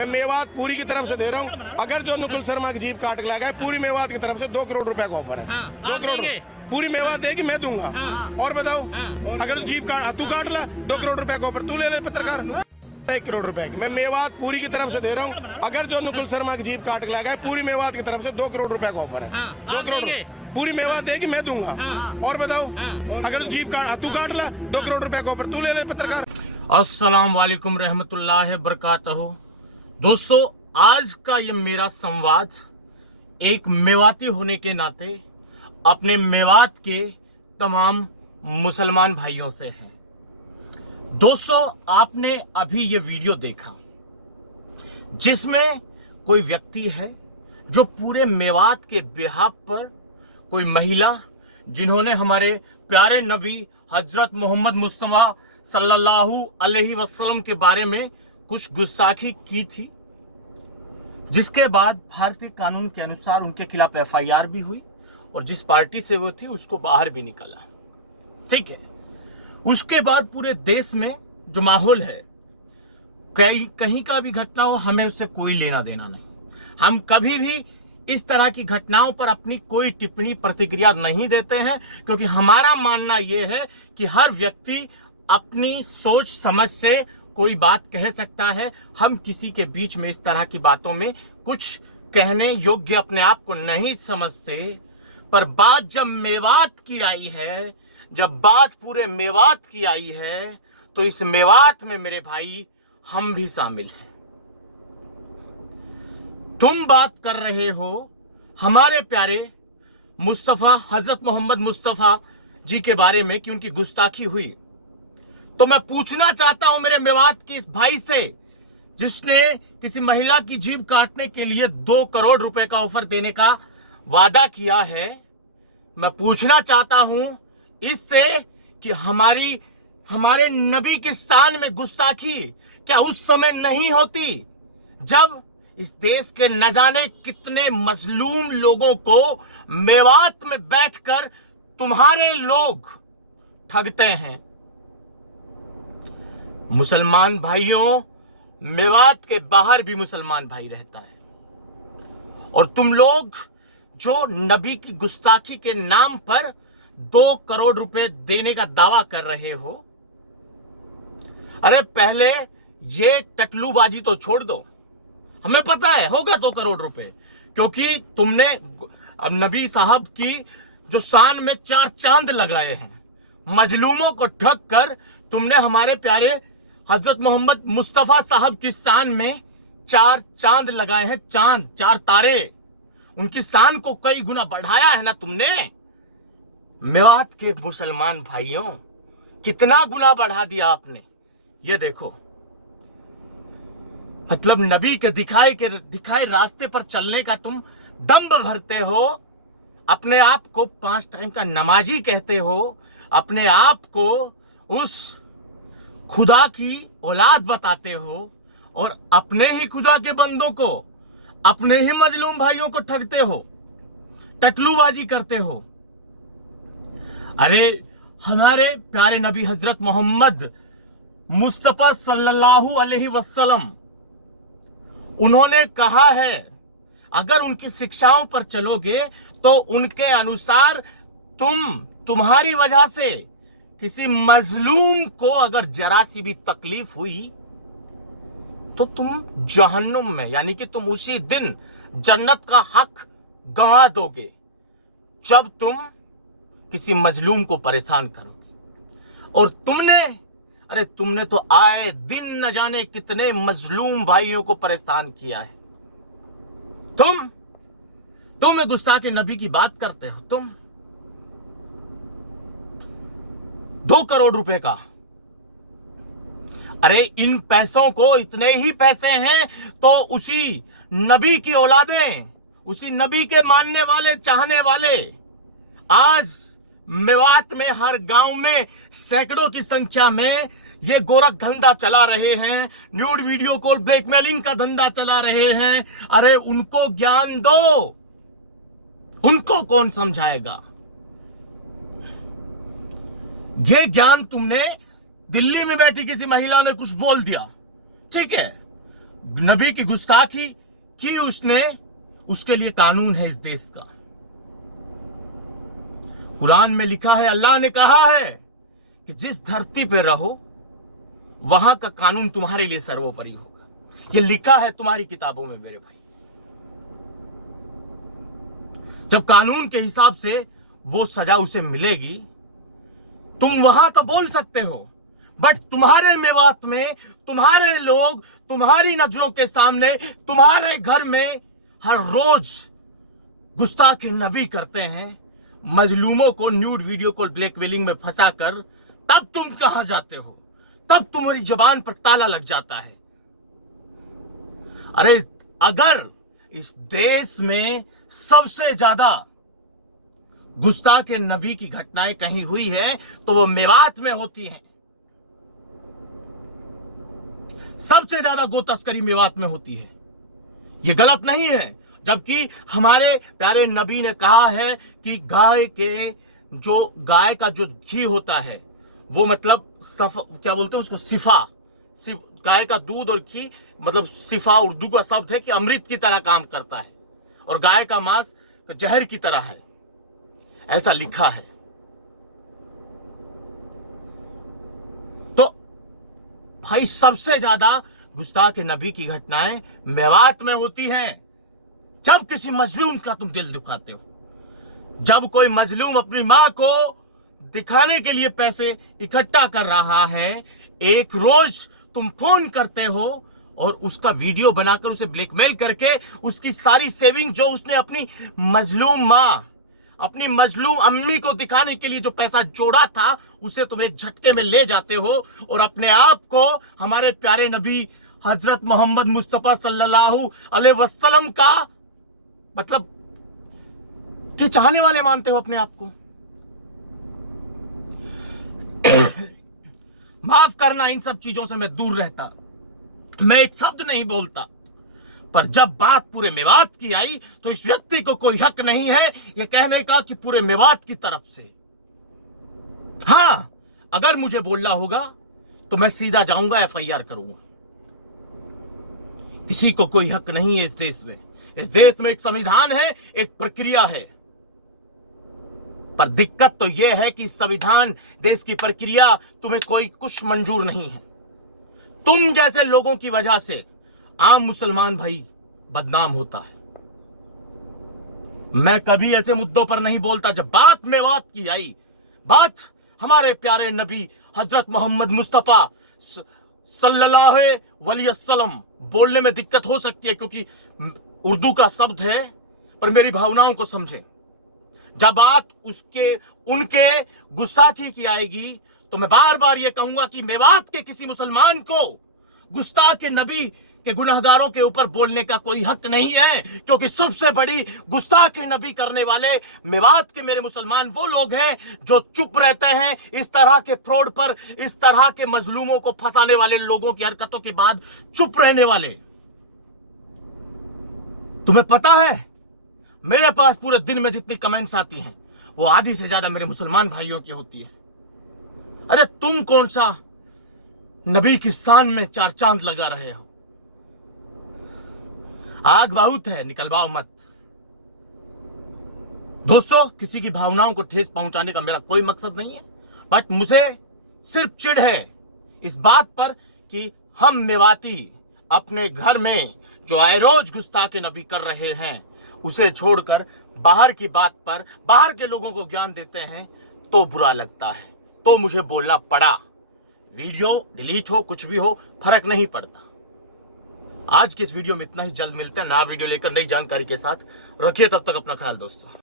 मैं मेवात पूरी की तरफ से दे रहा हूँ। अगर जो नुकुल शर्मा की जीप काट के लाएगा है, पूरी मेवात की तरफ से 2 करोड़ रुपए का ऑफर है। 2 करोड़ पूरी मेवात देगी, मैं दूंगा। और बताओ, अगर जीप तू काट ला, 2 करोड़ रुपए का ऑफर तू ले ले पत्रकार। 1 करोड़ रुपए की मैं मेवात पूरी की तरफ से दे रहा हूँ। अगर जो नुकुल शर्मा की जीप काट के लाएगा है, पूरी मेवात की तरफ से 2 करोड़ रुपए का ऑफर है। 2 करोड़ पूरी मेवात देगी, मैं दूंगा। और बताओ, अगर जीप तू काट ला, 2 करोड़ रुपए का ऑफर तू ले ले पत्रकार। अस्सलाम वालेकुम रहमतुल्लाहि बरकातहू। दोस्तों, आज का ये मेरा संवाद एक मेवाती होने के नाते अपने मेवात के तमाम मुसलमान भाइयों से है। दोस्तों, आपने अभी ये वीडियो देखा जिसमें कोई व्यक्ति है जो पूरे मेवात के बिहाफ पर कोई महिला जिन्होंने हमारे प्यारे नबी हजरत मोहम्मद मुस्तफा सल्लल्लाहु अलैहि वसल्लम के बारे में कुछ गुस्ताखी की थी, जिसके बाद भारतीय कानून के अनुसार उनके खिलाफ एफआईआर भी हुई और जिस पार्टी से वो थी उसको बाहर भी निकाला। ठीक है, उसके बाद पूरे देश में जो माहौल है, कहीं का भी घटना हो, हमें उससे कोई लेना देना नहीं। हम कभी भी इस तरह की घटनाओं पर अपनी कोई टिप्पणी प्रतिक्रिया नहीं देते हैं, क्योंकि हमारा मानना यह है कि हर व्यक्ति अपनी सोच समझ से कोई बात कह सकता है। हम किसी के बीच में इस तरह की बातों में कुछ कहने योग्य अपने आप को नहीं समझते। पर बात जब मेवात की आई है, जब बात पूरे मेवात की आई है, तो इस मेवात में मेरे भाई हम भी शामिल हैं। तुम बात कर रहे हो हमारे प्यारे मुस्तफा हजरत मोहम्मद मुस्तफा जी के बारे में कि उनकी गुस्ताखी हुई, तो मैं पूछना चाहता हूं मेरे मेवात के इस भाई से जिसने किसी महिला की जीभ काटने के लिए 2 करोड़ रुपए का ऑफर देने का वादा किया है। मैं पूछना चाहता हूं इससे कि हमारे नबी की शान में गुस्ताखी क्या उस समय नहीं होती जब इस देश के न जाने कितने मजलूम लोगों को मेवात में बैठकर तुम्हारे लोग ठगते हैं। मुसलमान भाइयों, मेवात के बाहर भी मुसलमान भाई रहता है और तुम लोग जो नबी की गुस्ताखी के नाम पर 2 करोड़ रुपए देने का दावा कर रहे हो, अरे पहले ये टकलूबाजी तो छोड़ दो। हमें पता है होगा 2 करोड़ रुपए, क्योंकि तुमने अब नबी साहब की जो शान में 4 चांद लगाए हैं, मजलूमों को ठग कर तुमने हमारे प्यारे हजरत मोहम्मद मुस्तफा साहब की शान में 4 चांद लगाए हैं। चांद, 4 तारे, उनकी शान को कई गुना बढ़ाया है ना तुमने। मेवात के मुसलमान भाइयों, कितना गुना बढ़ा दिया आपने, ये देखो। मतलब नबी के दिखाए रास्ते पर चलने का तुम दम्भ भरते हो, अपने आप को 5 टाइम का नमाजी कहते हो, अपने आप को उस खुदा की औलाद बताते हो और अपने ही खुदा के बंदों को, अपने ही मजलूम भाइयों को ठगते हो, टकलूबाजी करते हो। अरे हमारे प्यारे नबी हजरत मोहम्मद मुस्तफा सल्लल्लाहु अलैहि वसल्लम, उन्होंने कहा है अगर उनकी शिक्षाओं पर चलोगे तो उनके अनुसार तुम्हारी वजह से किसी मजलूम को अगर जरा सी भी तकलीफ हुई तो तुम जहन्नुम में, यानी कि तुम उसी दिन जन्नत का हक गंवा दोगे जब तुम किसी मजलूम को परेशान करोगे। और तुमने तो आए दिन न जाने कितने मजलूम भाइयों को परेशान किया है। तुम गुस्ताख नबी की बात करते हो। तुम 2 करोड़ रुपए का, अरे इन पैसों को, इतने ही पैसे हैं तो उसी नबी की औलादें, उसी नबी के मानने वाले, चाहने वाले आज मेवात में हर गांव में सैकड़ों की संख्या में ये गोरख धंधा चला रहे हैं, न्यूड वीडियो कॉल ब्लैकमेलिंग का धंधा चला रहे हैं। अरे उनको ज्ञान दो, उनको कौन समझाएगा? ये ज्ञान तुमने दिल्ली में बैठी किसी महिला ने कुछ बोल दिया, ठीक है, नबी की गुस्ताखी की उसने, उसके लिए कानून है इस देश का। कुरान में लिखा है, अल्लाह ने कहा है कि जिस धरती पे रहो वहां का कानून तुम्हारे लिए सर्वोपरि होगा। ये लिखा है तुम्हारी किताबों में मेरे भाई। जब कानून के हिसाब से वो सजा उसे मिलेगी, तुम वहां तो बोल सकते हो, बट तुम्हारे मेवात में तुम्हारे लोग तुम्हारी नजरों के सामने तुम्हारे घर में हर रोज गुस्ताखे नबी करते हैं, मजलूमों को न्यूड वीडियो कॉल ब्लैकमेलिंग में फंसाकर, तब तुम कहां जाते हो? तब तुम्हारी जबान पर ताला लग जाता है। अरे अगर इस देश में सबसे ज्यादा गुस्ताखे नबी की घटनाएं कहीं हुई है तो वो मेवात में होती हैं। सबसे ज्यादा गो तस्करी मेवात में होती है। ये गलत नहीं है, जबकि हमारे प्यारे नबी ने कहा है कि गाय का जो घी होता है वो मतलब क्या बोलते हैं उसको, सिफा। गाय का दूध और घी मतलब सिफा उर्दू का शब्द है कि अमृत की तरह काम करता है, और गाय का मांस जहर की तरह है, ऐसा लिखा है। तो भाई सबसे ज्यादा गुस्ताखे नबी की घटनाएं मेवात में होती हैं। जब किसी मजलूम का तुम दिल दुखाते हो, जब कोई मजलूम अपनी मां को दिखाने के लिए पैसे इकट्ठा कर रहा है, एक रोज तुम फोन करते हो और उसका वीडियो बनाकर उसे ब्लैकमेल करके उसकी सारी सेविंग जो उसने अपनी मजलूम मां, अपनी मजलूम अम्मी को दिखाने के लिए जो पैसा जोड़ा था, उसे तुम एक झटके में ले जाते हो और अपने आप को हमारे प्यारे नबी हजरत मोहम्मद मुस्तफा सल्लल्लाहु अलैहि वसल्लम का मतलब कि चाहने वाले मानते हो अपने आप को। माफ करना, इन सब चीजों से मैं दूर रहता, मैं एक शब्द नहीं बोलता, पर जब बात पूरे मेवात की आई तो इस व्यक्ति को कोई हक नहीं है यह कहने का कि पूरे मेवात की तरफ से। हां, अगर मुझे बोलना होगा तो मैं सीधा जाऊंगा, FIR करूंगा। किसी को कोई हक नहीं है इस देश में। इस देश में एक संविधान है, एक प्रक्रिया है, पर दिक्कत तो यह है कि संविधान, देश की प्रक्रिया तुम्हें कोई कुछ मंजूर नहीं है। तुम जैसे लोगों की वजह से आम मुसलमान भाई बदनाम होता है। मैं कभी ऐसे मुद्दों पर नहीं बोलता। जब बात मेवात की आई, बात हमारे प्यारे नबी हजरत मोहम्मद मुस्तफा सल्लल्लाहु अलैहि वसल्लम, बोलने में दिक्कत हो सकती है क्योंकि उर्दू का शब्द है, पर मेरी भावनाओं को समझें। जब बात उनके गुस्ताखी की आएगी तो मैं बार बार यह कहूंगा कि मेवात के किसी मुसलमान को गुस्ताखे नबी के गुनहगारों के ऊपर बोलने का कोई हक नहीं है, क्योंकि सबसे बड़ी गुस्ताखे नबी करने वाले मेवात के मेरे मुसलमान वो लोग हैं जो चुप रहते हैं इस तरह के फ्रॉड पर, इस तरह के मजलूमों को फंसाने वाले लोगों की हरकतों के बाद चुप रहने वाले। तुम्हें पता है मेरे पास पूरे दिन में जितनी कमेंट्स आती हैं वो आधी से ज्यादा मेरे मुसलमान भाइयों की होती है। अरे तुम कौन सा नबी की शान में चार चांद लगा रहे हो? आग बहुत है, निकलवाओ मत। दोस्तों, किसी की भावनाओं को ठेस पहुंचाने का मेरा कोई मकसद नहीं है, बट मुझे सिर्फ चिढ़ है इस बात पर कि हम मेवाती अपने घर में जो आए रोज गुस्ताखे नबी कर रहे हैं उसे छोड़कर बाहर की बात पर, बाहर के लोगों को ज्ञान देते हैं तो बुरा लगता है, तो मुझे बोलना पड़ा। वीडियो डिलीट हो, कुछ भी हो, फर्क नहीं पड़ता। आज की इस वीडियो में इतना ही। जल्द मिलते हैं नया वीडियो लेकर, नई जानकारी के साथ। रखिए तब तक अपना ख्याल दोस्तों।